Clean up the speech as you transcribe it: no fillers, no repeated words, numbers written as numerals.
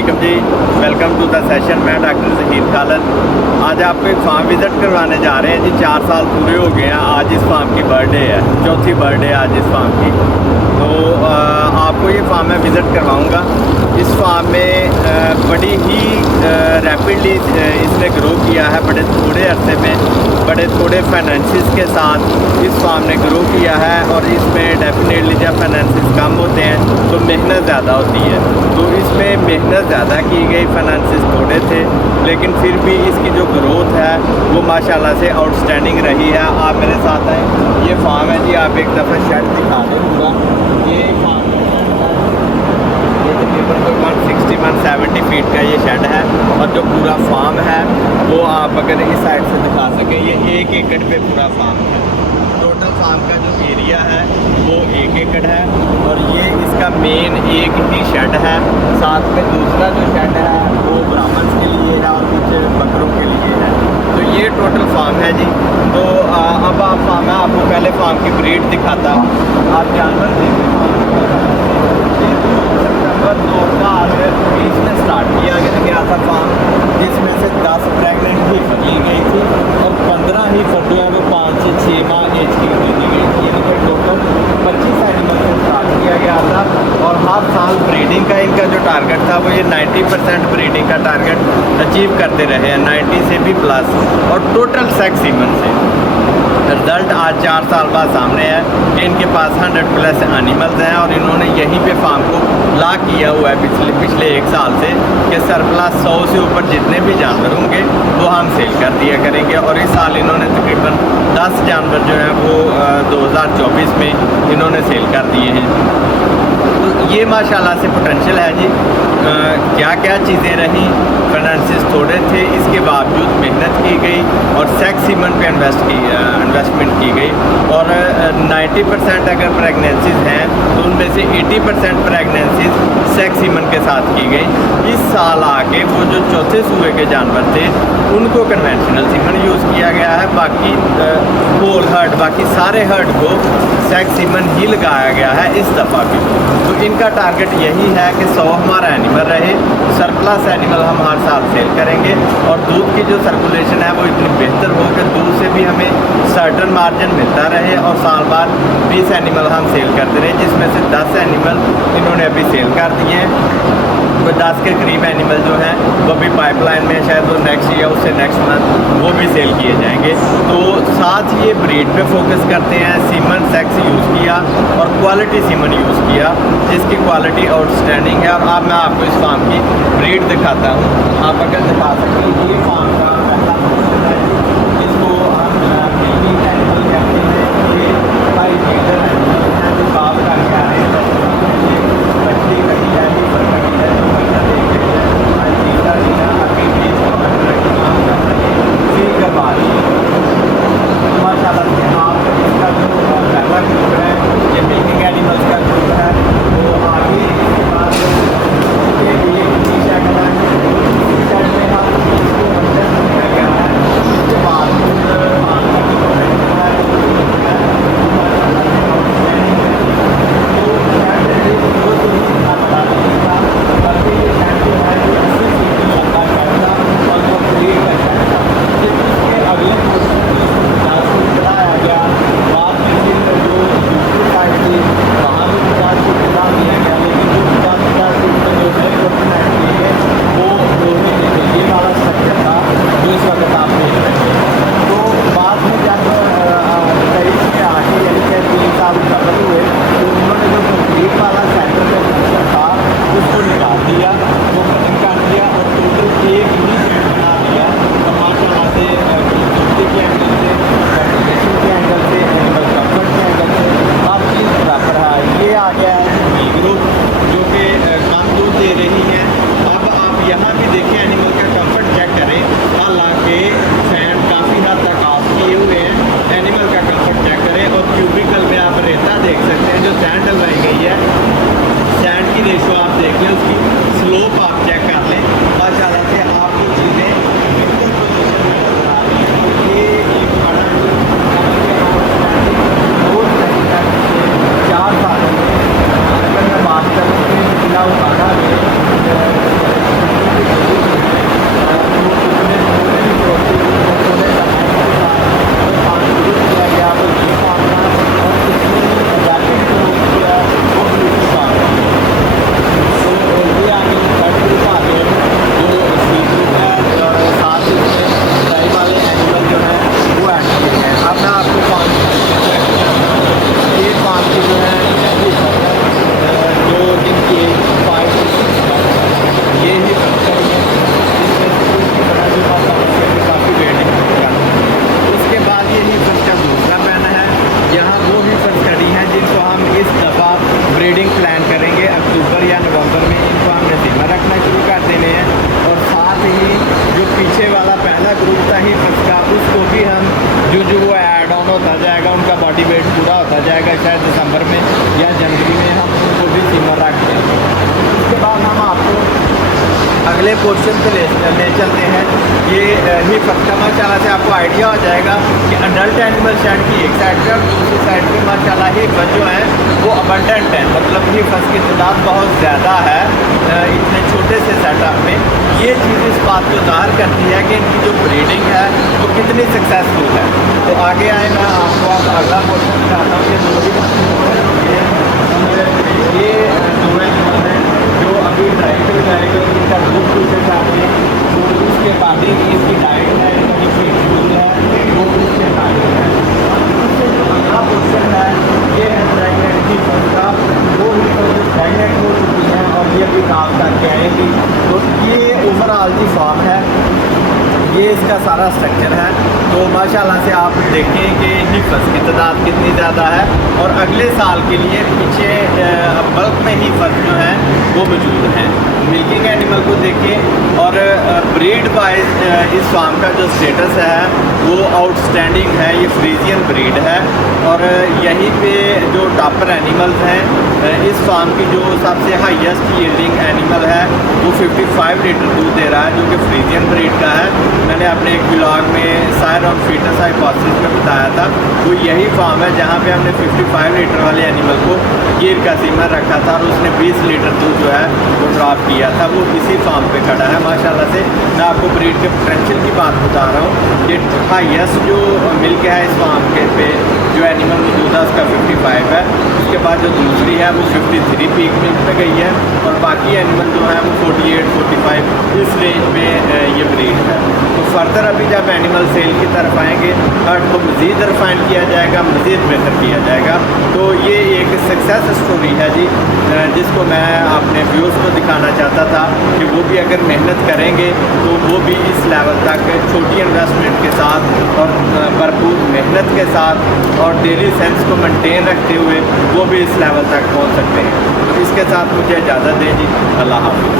वालेकुम जी, welcome to the session. मैं doctor Zaheer Khalid. आज आपको एक फार्म विज़िट करवाने जा रहे हैं जी। 4 साल पूरे हो गए हैं। आज इस फार्म की बर्थडे है, चौथी बर्थडे है आज इस फार्म की। तो आपको ये फार्म मैं विज़िट करवाऊँगा। इस फार्म में बड़ी ही रैपिडली इसने ग्रो किया है, बड़े थोड़े अरसे में, बड़े थोड़े फाइनेंसिस के साथ इस फार्म ने ग्रो किया है। और इसमें डेफिनेटली जब फाइनेंसिस कम होते हैं तो मेहनत ज़्यादा होती है। तो इसमें मेहनत ज़्यादा की गई, फाइनेंसिस थोड़े थे, लेकिन फिर भी इसकी जो ग्रोथ है वो माशाल्लाह से आउटस्टैंडिंग रही है। आप मेरे साथ आए, ये फार्म है जी। आप एक दफ़ा शेड दिखा दें पूरा। ये फार्म ये तकरीबन 160-170 फीट का ये शेड है। और जो पूरा फार्म है वो आप अगर इस साइड से दिखा सकें, ये 1 एकड़ पे पूरा फार्म है। टोटल फार्म का जो एरिया है वो 1 एकड़ है। और ये इसका मेन एक ही शेड है। साथ में दूसरा जो शेड है वो ब्राह्मण्स के लिए है और कुछ बकरों के लिए है। तो ये टोटल फार्म है जी। तो अब आप फार्म है, आपको पहले फार्म की ब्रीड दिखाता हूँ। आप जानवर देखें, सितंबर 2020 में स्टार्ट किया गया था फार्म, जिसमें से 10 प्रेगनेंट ही ली गई थी और 15 ही फटियों में 5 से 6 माह एज की दी गई थी। इनके टोटल 25 एनिमल से स्टार्ट किया गया था। और हर साल ब्रीडिंग का इनका जो टारगेट था वो ये 90% ब्रीडिंग का टारगेट अचीव करते रहे हैं, 90 से भी प्लस। और टोटल सेक्स सीमन से रिज़ल्ट आज 4 साल बाद सामने है कि इनके पास 100+ एनिमल्स हैं। और इन्होंने यहीं पे फार्म को लॉक किया हुआ है पिछले 1 साल से कि सरप्लस 100 से ऊपर जितने भी जानवर होंगे वो हम सेल कर दिया करेंगे। और इस साल इन्होंने तकरीबन 10 जानवर जो हैं वो 2024 में इन्होंने सेल कर दिए हैं। तो ये माशाल्लाह से पोटेंशियल है जी। क्या क्या चीज़ें रहीं, फाइनेंसिस थोड़े थे, इसके बावजूद मेहनत की गई और सेक्स सीमन पे इन्वेस्टमेंट की गई। और 90% अगर प्रेगनेंसीज हैं तो उनमें से 80% प्रेगनेंसीज सेक्स सीमन के साथ की गई। इस साल आके वो जो चौथे सूबे के जानवर थे उनको कन्वेंशनल सीमन यूज़ किया गया है। बाकी होल हर्ड, बाकी सारे हर्ड को सेक्स सीमन ही लगाया गया है इस दफ़ा भी। तो इनका टारगेट यही है कि 100 हमारा एनिमल रहे, सरप्लस एनिमल हम हर साल सेल करेंगे। और दूध की जो सर्कुलेशन है वो इतनी बेहतर हो कि दूध से भी हमें सर्टन मार्जिन मिलता रहे। और साल बाद 20 एनिमल हम सेल करते रहे, जिसमें से 10 एनिमल इन्होंने अभी सेल कर दिए हैं। कोई 10 के करीब एनिमल जो हैं वो भी पाइपलाइन में, शायद वो नेक्स्ट या उससे नेक्स्ट मंथ वो भी सेल किए जाएंगे। तो साथ ही ये ब्रीड पे फोकस करते हैं। सीमन सेक्स यूज़ किया और क्वालिटी सीमन यूज़ किया, जिसकी क्वालिटी आउटस्टैंडिंग है। और अब मैं आपको इस फार्म की ब्रीड दिखाता हूँ। आप अगर दिखा सकते हैं, ये फार्म का पहला पोर्शन है, जिसको हम मिल्किंग एनिमल कहते हैं। ये 5 लीटर एनिमल है जो काफ करके आ रहे हैं। ये कच्ची कटी है, ऊपर कटी है, माशाल्लाह से आप इसका जो पहला ग्रुप है, ये मिल्किंग एनिमल्स का ग्रुप है। वो आगे इसके बाद ये शेड है, शेड में हम इसको अंदर रखा गया है। उसके बाद उसको भी हम जो वो ऐड ऑन होता जाएगा, उनका बॉडी वेट पूरा होता जाएगा, शायद दिसंबर में या जनवरी में हम उनको भी सीमर रख देंगे। उसके बाद हम आपको अगले पोर्शन पे ले चलते हैं। ये हिफज का माशाल्लाह से आपको आइडिया हो जाएगा कि अडल्ट एनिमल शेड की एक साइड पे और दूसरी साइड पे माशाल्लाह हिफज जो है वो अबंडेंट है, मतलब हिफज की तादाद बहुत ज़्यादा है इतने छोटे से सेटअप में। ये चीज़ इस बात को ज़ाहिर करती है कि इनकी जो ब्रीडिंग है वो कितनी सक्सेसफुल है। तो आगे आए, मैं आपको अगला पोर्शन दिखाता हूँ। ये दो एनिमल हैं जो अभी ड्राइव पे जाएगा, इनका दूध पीछे जाते हैं, तो उसके बाद ही इसकी डाइट है, इनकी शेड्यूल है, वो उसके बाद है। इससे जो अगला पोर्शन है ये है प्रेगनेंट की का, वो प्रेगनेंट हो चुकी है और ये भी काम करके आएगी। तो ये ओवरऑल की फॉर्म है, ये इसका सारा स्ट्रक्चर है। तो माशाल्लाह से आप देखें कि हिफज की तादाद कितनी ज़्यादा है और अगले साल के लिए पीछे बल्क में हिफज जो है वो मौजूद हैं। मिल्किंग एनिमल को देखें और ब्रीड वाइज इस फार्म का जो स्टेटस है वो आउटस्टैंडिंग है, ये फ्रीजियन ब्रीड है। और यहीं पे जो टॉपर एनिमल्स हैं, इस फार्म की जो सबसे हाईएस्ट यील्डिंग एनिमल है वो 55 लीटर दूध दे रहा है, जो कि फ्रीजियन ब्रीड का है। मैंने अपने एक ब्लॉग में सायर ऑन फीटस हाइपोथेसिस में बताया था, वो यही फार्म है जहाँ पे हमने 55 लीटर वाले एनिमल को गिर का सीमर रखा था और उसने 20 लीटर दूध जो है वो ड्रॉप किया था। वो इसी फार्म पे खड़ा है माशाल्लाह से। मैं आपको ब्रीड के पोटेंशियल की बात बता रहा हूँ। ये हाईएस्ट जो मिल्क है इस फार्म के पे जो एनिमल मौजूद है उसका 55 है। उसके बाद जो दूसरी है वो 53 पीक मिल्क पे गई है और बाकी एनिमल जो है वो 48, 45 इस रेंज में ये ब्रीड है। तो फर्दर अभी जब एनिमल सेल की तरफ आएंगे हर्ट को मज़ीद रिफाइन किया जाएगा, मज़ीद बेहतर किया जाएगा। तो ये एक सक्सेस स्टोरी है जी, जिसको मैं अपने व्यूज़ को दिखाना चाहता था कि वो भी अगर मेहनत करेंगे तो वो भी इस लेवल तक छोटी इन्वेस्टमेंट के साथ और भरपूर मेहनत के साथ और डेली सेंस को मेंटेन रखते हुए वो भी इस लेवल तक पहुंच सकते हैं। तो इसके साथ मुझे इजाज़त दें जी, अल्लाह हाफ़िज़।